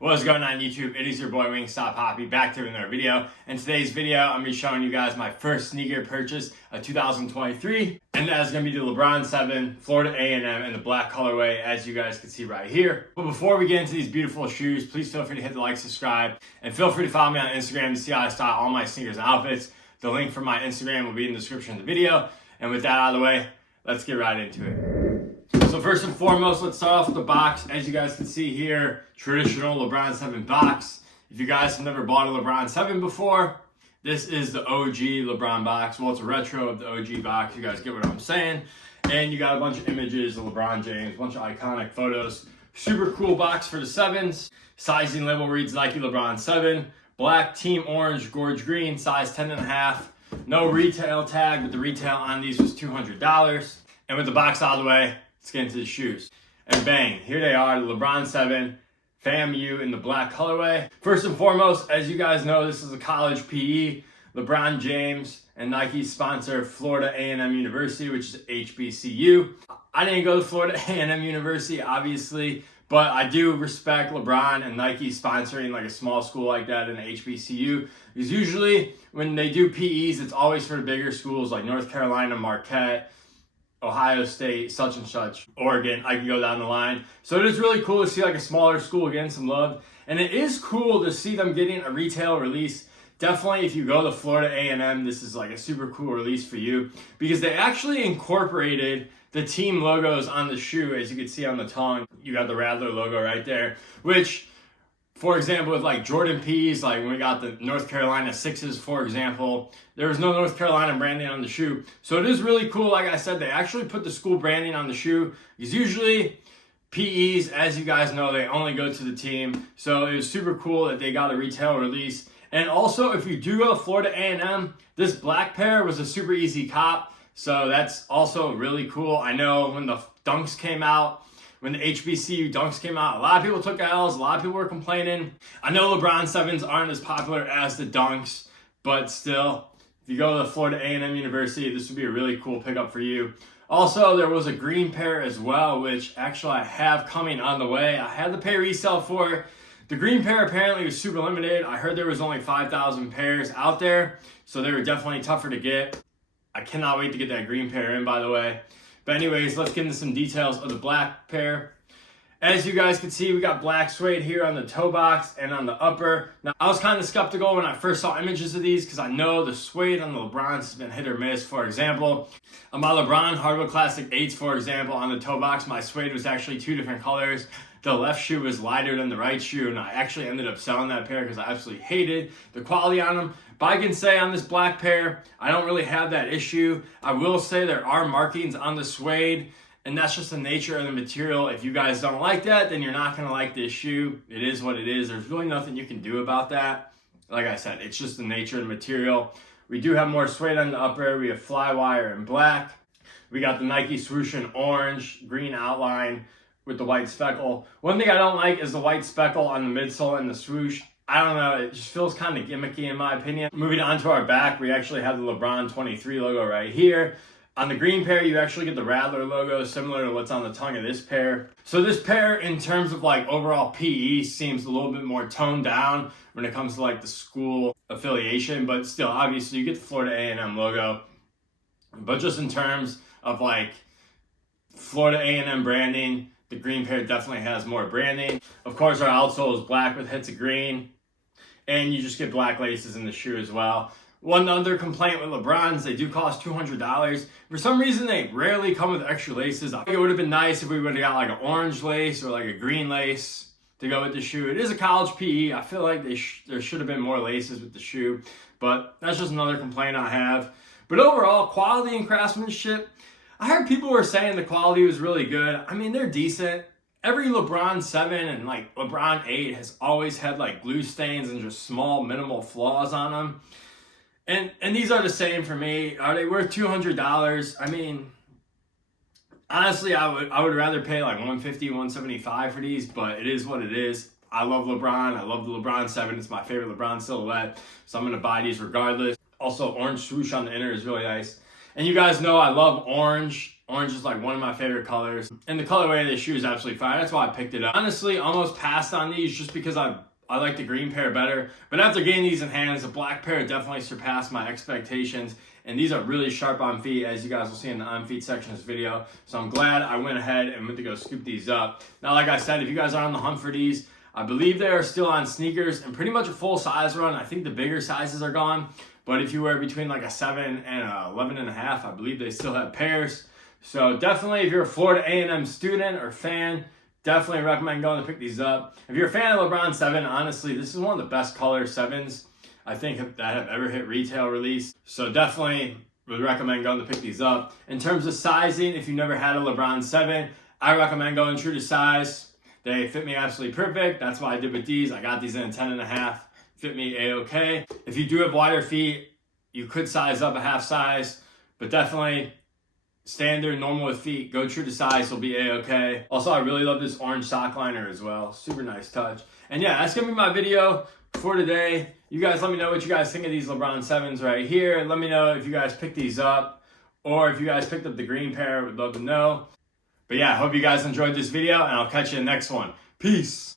What is going on YouTube? It is your boy Wingstop Poppy back to another video. In today's video, I'm going to be showing you guys my first sneaker purchase of 2023. And that is going to be the LeBron 7 Florida&m in the black colorway, as you guys can see right here. But before we get into these beautiful shoes, please feel free to hit the like, subscribe, and feel free to follow me on Instagram to see how I style all my sneakers and outfits. The link for my Instagram will be in the description of the video. And with that out of the way, let's get right into it. So first and foremost, let's start off with the box. As you guys can see here, traditional LeBron 7 box. If you guys have never bought a LeBron 7 before, this is the OG LeBron box. Well, it's a retro of the OG box. You guys get what I'm saying. And you got a bunch of images of LeBron James, a bunch of iconic photos. Super cool box for the 7s. Sizing label reads Nike LeBron 7. Black, team orange, gorge green, size 10.5. No retail tag, but the retail on these was $200. And with the box out of the way, let's get into the shoes. And bang, here they are, the LeBron 7 FAMU in the black colorway. First and foremost, as you guys know, this is a college PE. LeBron James and Nike sponsor Florida&m University, which is HBCU. I didn't go to Florida&m University, obviously, but I do respect LeBron and Nike sponsoring like a small school like that in HBCU. Because usually when they do PEs, it's always for the bigger schools like North Carolina, Marquette, Ohio State, such and such, Oregon, I can go down the line. So it is really cool to see like a smaller school getting some love. And it is cool to see them getting a retail release. Definitely if you go to Florida&m, this is like a super cool release for you because they actually incorporated the team logos on the shoe. As you can see on the tongue, you got the Rattler logo right there, which for example, with like Jordan P's, like when we got the North Carolina 6s, for example, there was no North Carolina branding on the shoe. So it is really cool. Like I said, they actually put the school branding on the shoe because usually PEs, as you guys know, they only go to the team. So it was super cool that they got a retail release. And also, if you do go to Florida&m, this black pair was a super easy cop. So that's also really cool. I know when the Dunks came out, when the HBCU Dunks came out, a lot of people took L's, a lot of people were complaining. I know LeBron 7s aren't as popular as the Dunks, but still, if you go to the Florida&m University, this would be a really cool pickup for you. Also, there was a green pair as well, which actually I have coming on the way. I had to pay resale for it. The green pair apparently was super limited. I heard there was only 5,000 pairs out there, so they were definitely tougher to get. I cannot wait to get that green pair in, by the way. But anyways, let's get into some details of the black pair. As you guys can see, we got black suede here on the toe box and on the upper. Now, I was kind of skeptical when I first saw images of these because I know the suede on the LeBrons has been hit or miss. For example, on my LeBron Hardwood Classic 8s, for example, on the toe box, my suede was actually two different colors. The left shoe was lighter than the right shoe, and I actually ended up selling that pair because I absolutely hated the quality on them. But I can say on this black pair, I don't really have that issue. I will say there are markings on the suede, and that's just the nature of the material. If you guys don't like that, then you're not going to like this shoe. It is what it is. There's really nothing you can do about that. Like I said, it's just the nature of the material. We do have more suede on the upper. We have Flywire in black. We got the Nike swoosh in orange, green outline with the white speckle. One thing I don't like is the white speckle on the midsole and the swoosh. I don't know, it just feels kind of gimmicky in my opinion. Moving on to our back, we actually have the LeBron 23 logo right here. On the green pair, you actually get the Rattler logo, similar to what's on the tongue of this pair. So this pair, in terms of like overall PE, seems a little bit more toned down when it comes to like the school affiliation, but still, obviously, you get the Florida&m logo. But just in terms of like Florida&m branding, the green pair definitely has more branding. Of course, our outsole is black with hits of green, and you just get black laces in the shoe as well. One other complaint with LeBrons, they do cost $200. For some reason, they rarely come with extra laces. I think it would have been nice if we would have got like an orange lace or like a green lace to go with the shoe. It is a college PE. I feel like there should have been more laces with the shoe, but that's just another complaint I have. But overall, quality and craftsmanship, I heard people were saying the quality was really good. I mean, they're decent. Every LeBron 7 and like LeBron 8 has always had like glue stains and just small minimal flaws on them. And these are the same for me. Are they worth $200? I mean, honestly, I would rather pay like $150, $175 for these, but it is what it is. I love LeBron. I love the LeBron 7. It's my favorite LeBron silhouette, so I'm going to buy these regardless. Also, orange swoosh on the inner is really nice. And you guys know I love orange Orange is like one of my favorite colors. And the colorway of this shoe is absolutely fire. That's why I picked it up. Honestly, almost passed on these just because I like the green pair better. But after getting these in hands, the black pair definitely surpassed my expectations. And these are really sharp on feet, as you guys will see in the on feet section of this video. So I'm glad I went ahead and went to go scoop these up. Now, like I said, if you guys are on the hunt for these, I believe they are still on sneakers and pretty much a full size run. I think the bigger sizes are gone. But if you wear between like a 7 and a 11.5, I believe they still have pairs. So definitely, if you're a Florida&m student or fan, definitely recommend going to pick these up. If you're a fan of LeBron 7, honestly, this is one of the best color 7s I think that have ever hit retail release. So definitely would recommend going to pick these up. In terms of sizing, if you've never had a LeBron 7, I recommend going true to size. They fit me absolutely perfect. That's what I did with these. I got these in a 10.5. Fit me a-okay. If you do have wider feet, you could size up a half size, but definitely standard, normal with feet, go true to size, will be a-okay. Also, I really love this orange sock liner as well. Super nice touch. And yeah, that's gonna be my video for today. You guys let me know what you guys think of these LeBron 7s right here. Let me know if you guys picked these up or if you guys picked up the green pair. Would love to know. But yeah, I hope you guys enjoyed this video and I'll catch you in the next one. Peace.